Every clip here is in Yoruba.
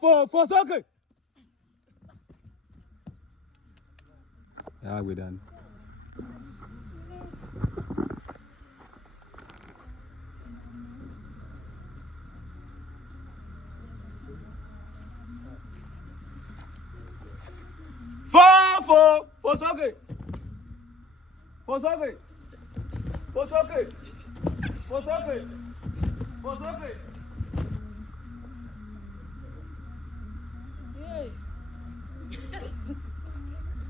Fò sókè. Yeah, we're done. Fò sókè. Fò sókè. Fò sókè. Fò sókè. Fò sókè.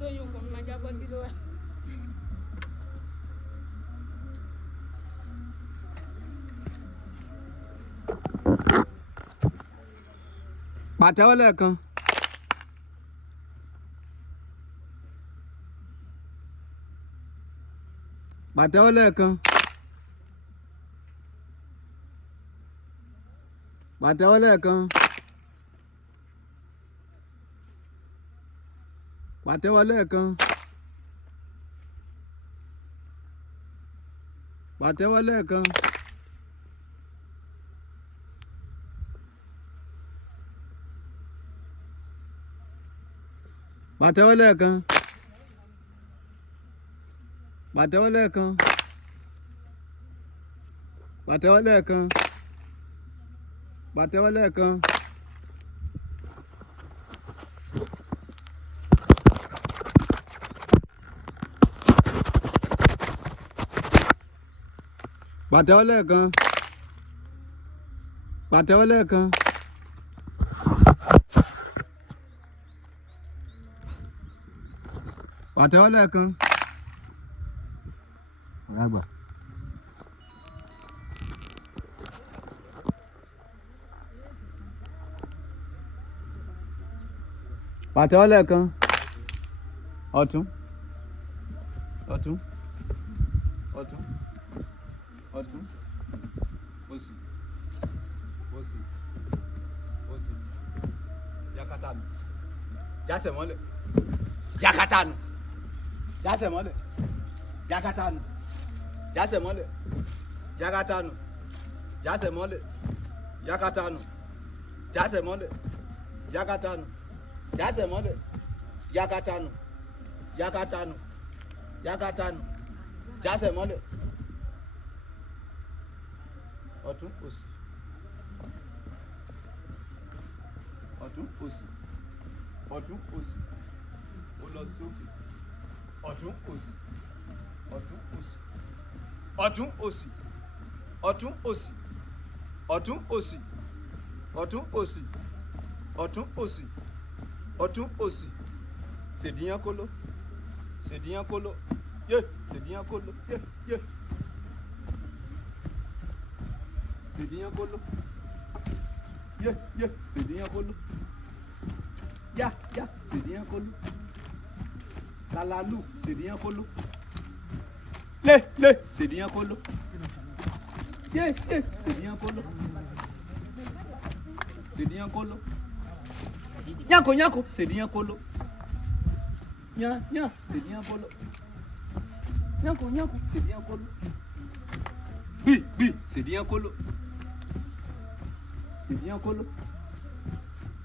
Tôi dùng con mà cho con xin luôn. Pàtẹ́wọ́ lẹ́ẹ̀kan. Pàtẹ́wọ́ lẹ́ẹ̀kan. Pàtẹ́wọ́ lẹ́ẹ̀kan. Pàtẹ́wọ́ lẹ́ẹ̀kan. Pàtẹ́wọ́ lẹ́ẹ̀kan. Pàtẹ́wọ́ lẹ́ẹ̀kan. Pàtẹ́wọ́ lẹ́ẹ̀kan. Pàtẹ́wọ́ lẹ́ẹ̀kan. Pàtẹ́wọ́ lẹ́ẹ̀kan. Pàtẹ́wọ́ lẹ́ẹ̀kan. Pàtẹ́wọ́ lẹ́ẹ̀kan. Pàtẹ́wọ́ lẹ́ẹ̀kan. Ọ̀rẹ́ àgbà. Pàtẹ́wọ́ lẹ́ẹ̀kan. Ọ̀tún. Ọ̀tún. Ọ̀tún. Ọ̀tún. Òsì. Òsì. Òsì. Yakata nù. Jásẹ̀ mọ́lẹ̀. Yakata nù. Jásẹ̀ mọ́lẹ̀. Yakata nù. Jásẹ̀ mọ́lẹ̀. Yakata nù. Jásẹ̀ mọ́lẹ̀. Yakata nù. Jásẹ̀ mọ́lẹ̀. Yakata nù. Jásẹ̀ mọ́lẹ̀. Yakata nù. Yakata nù. Yakata nù. Jásẹ̀ mọ́lẹ̀. Ọ̀tún òsì. Ọ̀tún òsì. Ọ̀tún òsì. Ó lọ sókè. Ọ̀tún òsì. Ọ̀tún òsì. Ọ̀tún òsì. Ọ̀tún òsì. Ọ̀tún òsì. Ọ̀tún òsì. Ọ̀tún òsì. Ọ̀tún òsì. Sèdíyàn kóló. Sèdíyàn kóló. Yé. Sèdíyàn kóló. Yé. Yé. Sèdíyàn kóló. Yé. Yé. Sèdíyàn kóló. Ya. Ya. Sèdíyàn kóló. Lalalu. Sèdíyàn kóló. Lé. Lé. Sèdíyàn kóló. Yé. Yé. Sèdíyàn kóló. Sèdíyàn kóló. Nyako. Nyako. Sèdíyàn kóló. Nya. Nya. Sèdíyàn kóló. Nyako. Nyako. Sèdíyàn kóló. Bi. Bi. Sèdíyàn kóló. Sèdíyàn kóló.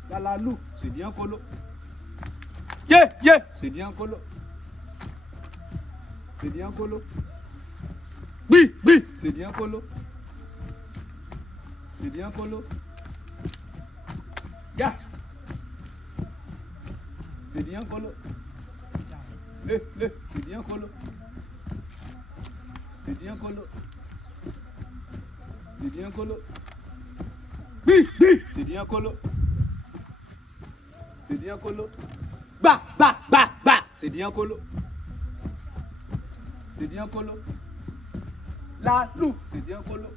Lalalu. Sèdíyàn kóló. Yé. Yé. Sèdíyàn kóló. Sèdíyàn kóló. Bi. Bi. Sèdíyàn kóló. Sèdíyàn kóló. Ya. Sèdíyàn kóló. Lé. Lé. Sèdíyàn kóló. Sèdíyàn kóló. Sèdíyàn kóló. Bi. Bi. Sèdíyàn kóló. Sèdíyàn kóló. Ba. Ba. Ba. Ba. Sèdíyàn kóló. Sèdíyàn kóló. Lalu. Sèdíyàn kóló.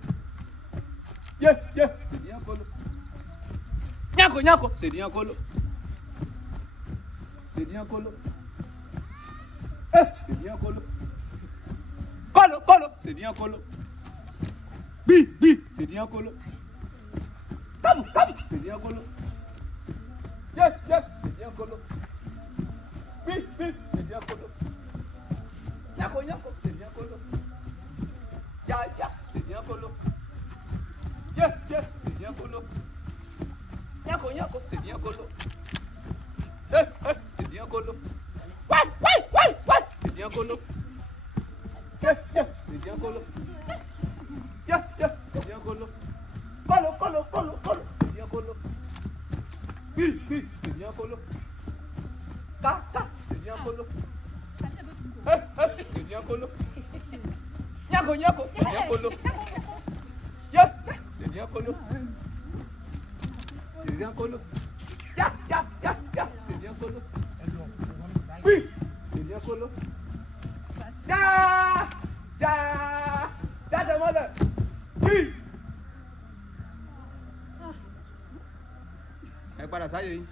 Yé. Yé. Sèdíyàn kóló. Nyako. Nyako. Sèdíyàn kóló. Sèdíyàn kóló. Sèdíyàn kóló. Kóló. Kóló. Sèdíyàn kóló. Bi. Bi. Sèdíyàn kóló. Kamu. Kamu. Sèdíyàn kóló. Yé. Yé. Sèdíyàn kóló. Bi. Bi. Sèdíyàn kóló. Nyako. Nyako. Sèdíyàn kóló. Ya. Ya. Sèdíyàn kóló. Yé. Yé. Sèdíyàn kóló. Nyako, nyako, c'est bien colo. C'est bien colo. Ouais. C'est bien colo. C'est bien colo. C'est bien colo. Colo. C'est bien colo. Oui, c'est bien colo. Ta, c'est bien colo. C'est bien colo. Nyako, c'est bien colo. C'est bien colo. C'est bien colo. C'est bien colo. Oui, c'est bien colo. C'est moi là. Oui. Eh, para ça, oui.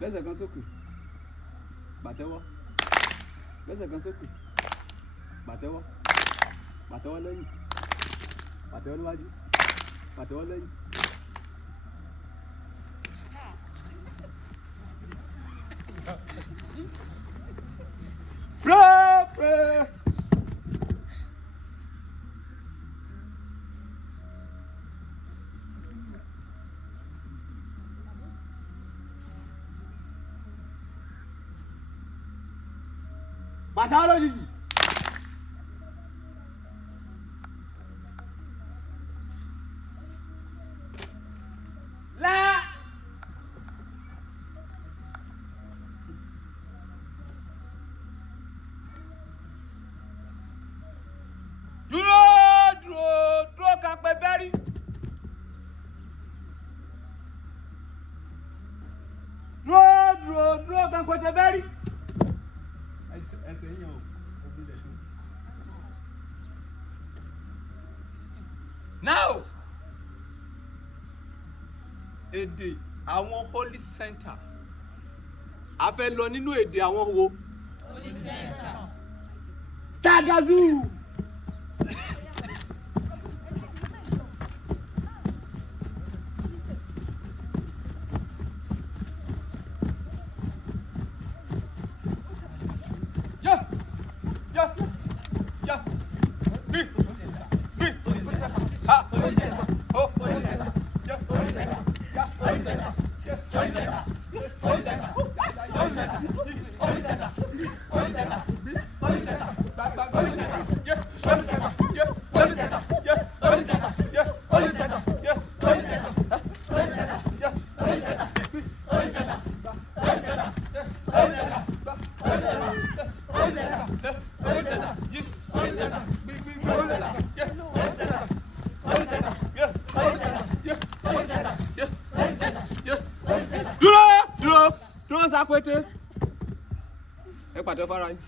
Bẹ́sẹ̀ kan sókè, pàtẹ́wọ́. Bẹ́sẹ̀ kan sókè, pàtẹ́wọ́. Pàtẹ́wọ́ lẹ́yìn, pàtẹ́wọ́ níwájú, pàtẹ́wọ́ lẹ́yìn. Pray. Bàtà lójijì. Là. Dúró ká pẹ́ bẹ́rí. Dúró ká pẹ́ bẹ́rí. Now, èdè àwọn Holy Center. A fẹ́ lọ nínú èdè àwọn wo? Holy Center. Tagazu. Dúró sápẹ́tẹ́. Ẹ pàtẹ́ fara yín.